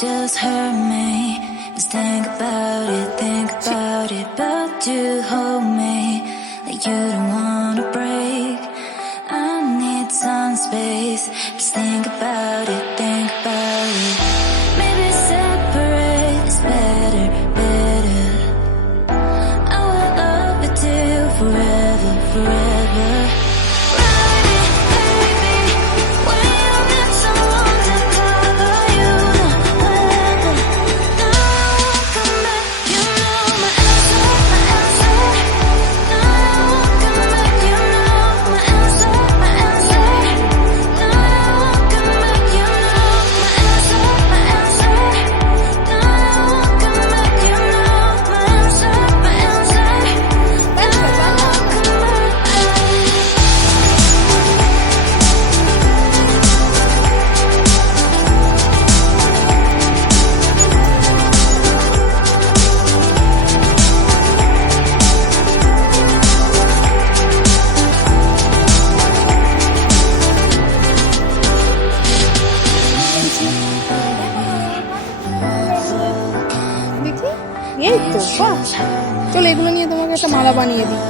just hurt me. Just think about it, but you hold me like you don't wanna break. I need some space. Just think about it, Maybe separate is better, better. I will love you till forever, forever. এই তো বাহ, চলো এগুলো নিয়ে তোমাকে একটা মালা বানিয়ে দিই।